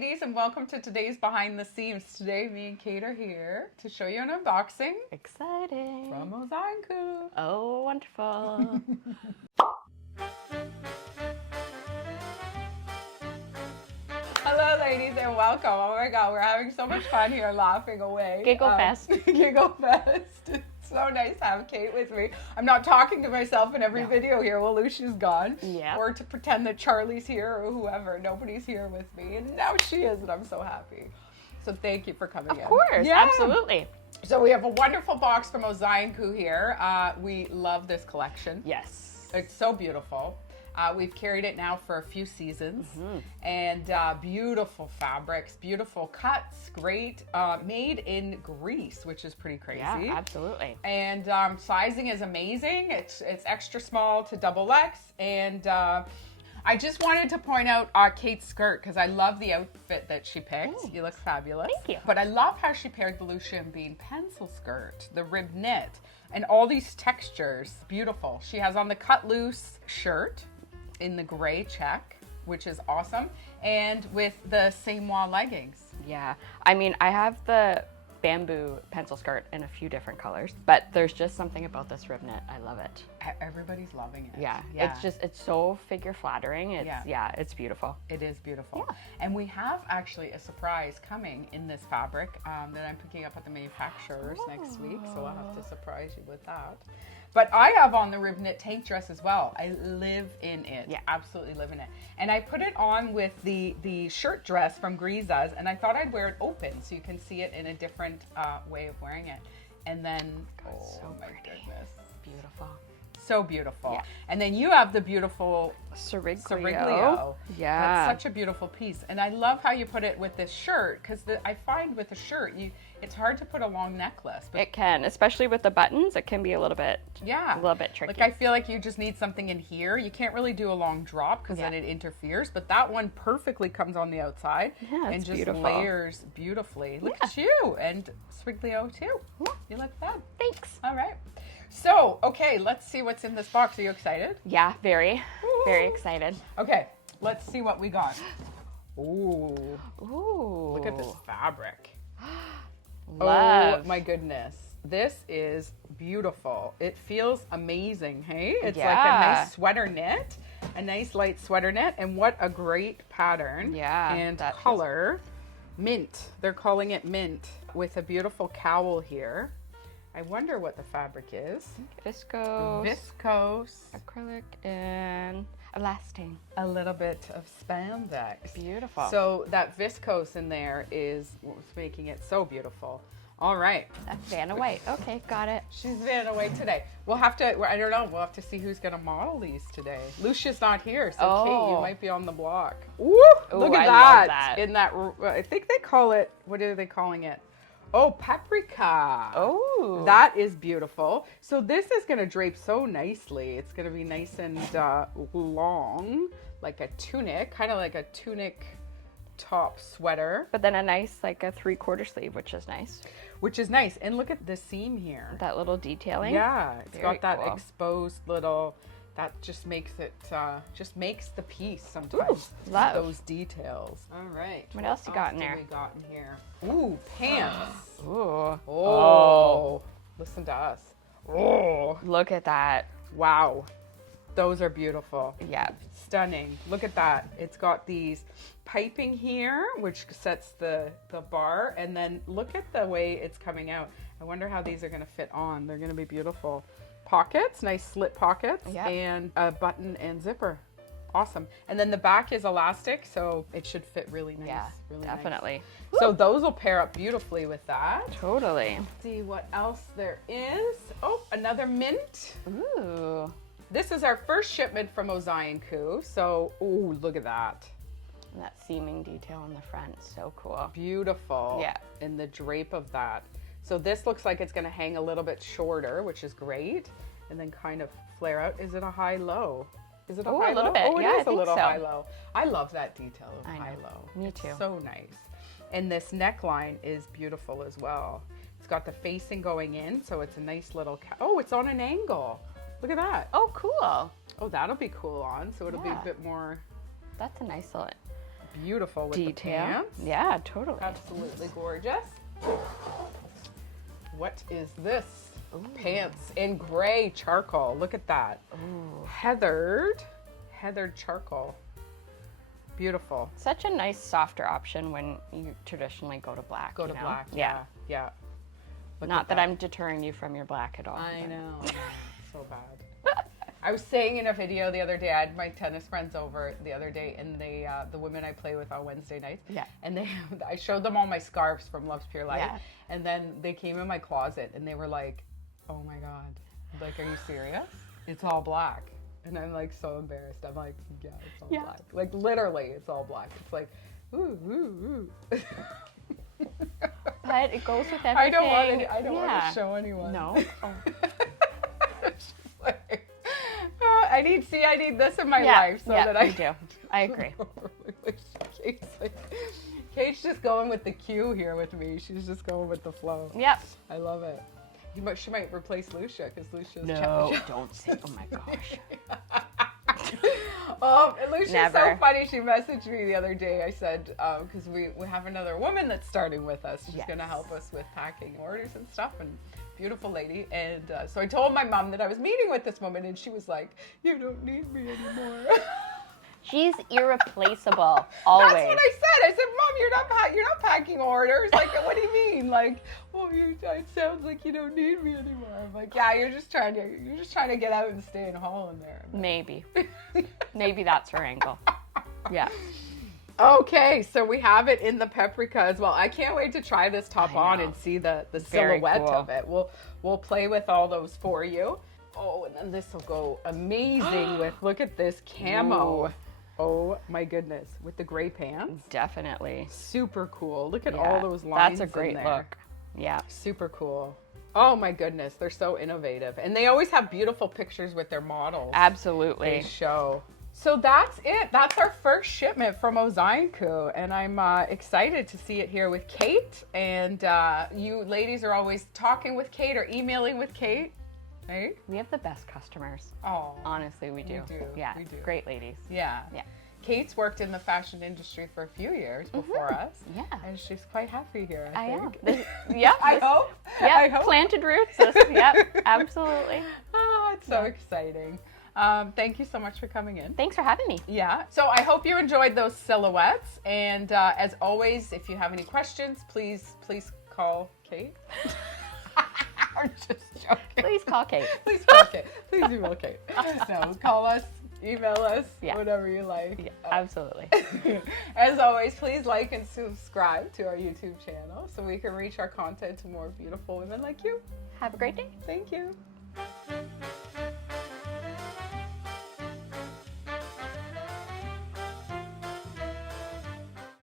ladies, and welcome to today's Behind the Seams. Today, me and Cate are here to show you an unboxing. Exciting. From Ozai N Ku. Oh, wonderful. Hello, ladies, and welcome. Oh my God, we're having so much fun here, laughing away. Giggle fest. Giggle fest. It's so nice to have Cate with me. I'm not talking to myself in every video here while Lousje's gone. Yeah. Or to pretend that Charlie's here or whoever. Nobody's here with me, and now she is, and I'm so happy. So thank you for coming in. Of course, absolutely. So we have a wonderful box from Ozai N Ku here. We love this collection. Yes. It's so beautiful. We've carried it now for a few seasons, and beautiful fabrics, beautiful cuts, great, made in Greece, which is pretty crazy. Yeah, absolutely. And sizing is amazing. It's extra small to XXX, and I just wanted to point out Cate's skirt because I love the outfit that she picked. You look fabulous. Thank you. But I love how she paired the Lousje Bean pencil skirt, the rib knit, and all these textures. Beautiful. She has on the cut loose shirt in the gray check, which is awesome, and with the semois leggings. Yeah, I mean, I have the bamboo pencil skirt in a few different colors, but there's just something about this rib knit. I love it. Everybody's loving it. Yeah, it's so figure flattering. It's beautiful. It is beautiful. Yeah. And we have actually a surprise coming in this fabric that I'm picking up at the manufacturers next week, so I'll have to surprise you with that. But I have on the rib knit tank dress as well. I live in it. Yeah. Absolutely live in it. And I put it on with the shirt dress from Grisa's, and I thought I'd wear it open so you can see it in a different way of wearing it. And then, so my pretty. goodness. Beautiful. So beautiful. Yeah. And then you have the beautiful Siriglio. Yeah. That's such a beautiful piece. And I love how you put it with this shirt, because I find with a shirt, it's hard to put a long necklace. But It can, especially with the buttons, it can be a little bit tricky. Like I feel like you just need something in here. You can't really do a long drop because then it interferes, but that one perfectly comes on the outside and just layers beautifully. Look at you, and Siriglio too. Yeah. You look fab. Thanks. All right. So, okay, let's see what's in this box. Are you excited? Yeah, very excited. Okay, let's see what we got. Ooh. Ooh. Look at this fabric. Love. Oh my goodness. This is beautiful. It feels amazing, hey? It's like a nice sweater knit, a nice light sweater knit, and what a great pattern. Yeah. And color. Mint. They're calling it mint with a beautiful cowl here. I wonder what the fabric is. Viscose. Viscose. Acrylic and elastin. A little bit of spandex. Beautiful. So that viscose in there is what's making it so beautiful. All right. That's Vanna White. Okay, got it. She's Vanna White today. We'll have to, I don't know, we'll have to see who's going to model these today. Lousje's not here, so Cate, you might be on the block. Ooh, look at I love that. In that, I think they call it, what are they calling it? Oh, paprika. Oh. That is beautiful. So this is going to drape so nicely. It's going to be nice and long, like a tunic, kind of like a tunic top sweater. But then a nice, like a 3/4 sleeve, which is nice. Which is nice. And look at the seam here. That little detailing. Yeah, it's Very got that cool. exposed little, that just makes it, just makes the piece sometimes. Ooh, love. Those details. All right. What else you got in there? We got in here? Ooh, pants. Ooh. Oh. Listen to us. Oh. Look at that. Wow. Those are beautiful. Yeah. Stunning. Look at that. It's got these piping here, which sets the bar, and then look at the way it's coming out. I wonder how these are going to fit on. They're going to be beautiful. Pockets, nice slit pockets, and a button and zipper. Awesome. And then the back is elastic, so it should fit really nice. Yeah, really definitely. Nice. So those will pair up beautifully with that. Totally. Let's see what else there is. Oh, another mint. Ooh. This is our first shipment from Ozai N Ku. So, ooh, look at that. And that seaming detail on the front, so cool. Beautiful. Yeah. And the drape of that. So this looks like it's going to hang a little bit shorter, which is great. And then kind of flare out. Is it a high-low? Is it a high-low? A little bit. Oh, it is a little high-low. I love that detail of high-low. Me too. It's so nice. And this neckline is beautiful as well. It's got the facing going in, so it's a nice little, oh, it's on an angle. Look at that. Oh, cool. Oh, that'll be cool on, so it'll be a bit more. That's a nice little beautiful with the detail. pants. Yeah, totally. Absolutely gorgeous. What is this? Ooh. Pants in gray charcoal. Look at that. Ooh. Heathered charcoal. Beautiful. Such a nice softer option when you traditionally go to black. Go to you know? black. Yeah. Yeah. Look Not at that I'm deterring you from your black at all. I but- know. So bad. I was saying in a video the other day, I had my tennis friends over the other day, and they, the women I play with on Wednesday nights, Yeah. and I showed them all my scarves from Love's Pure Light, Yeah. and then they came in my closet, and they were like, oh my God, like, are you serious? It's all black. And I'm like so embarrassed. I'm like, yeah, it's all Yeah. black. Like literally, it's all black. It's like, ooh, ooh, ooh. But it goes with everything. I don't want to show anyone. No. Oh. It's just like, I need this in my life so that I do. I agree. Kate's just going with the cue here with me. She's just going with the flow. Yep. I love it. She might replace Lousje because Lousje's No, don't say. Oh my gosh. Lousje's so Never. funny. She messaged me the other day. I said, because we have another woman that's starting with us. She's going to help us with packing orders and stuff. And beautiful lady. And so I told my mom that I was meeting with this woman, and she was like, you don't need me anymore. She's irreplaceable. Always. That's what I said. I said, Mom, you're not packing orders. Like, what do you mean? Like, well, it sounds like you don't need me anymore. I'm like, yeah, you're just trying to get out and stay in Holland there. Maybe. Maybe that's her angle. Yeah. Okay, so we have it in the paprika as well. I can't wait to try this top on and see the Very silhouette cool. of it. We'll play with all those for you. Oh, and then this will go amazing with, look at this camo. Ooh. Oh my goodness, with the gray pants. Definitely. Super cool. Look at Yeah, all those lines. That's a great in there. look. Yeah. Super cool. Oh my goodness, they're so innovative. And they always have beautiful pictures with their models. Absolutely. They show. So that's it. That's our first shipment from Ozai N Ku. And I'm excited to see it here with Cate. And you ladies are always talking with Cate or emailing with Cate. Hey? We have the best customers. Oh. Honestly, we do. Yeah. We do. Great ladies. Yeah. Yeah. Kate's worked in the fashion industry for a few years before us. Yeah. And she's quite happy here, I think. am. Yeah. I hope. Yeah. I hope. Planted roots. Yep. Absolutely. Oh, it's so exciting. Thank you so much for coming in. Thanks for having me. Yeah. So I hope you enjoyed those silhouettes. And as always, if you have any questions, please call Cate. I'm just joking. Please call Cate. Please call Cate. Please email Cate. So call us, email us, Yeah. whatever you like. Yeah, absolutely. As always, please like and subscribe to our YouTube channel so we can reach our content to more beautiful women like you. Have a great day. Thank you.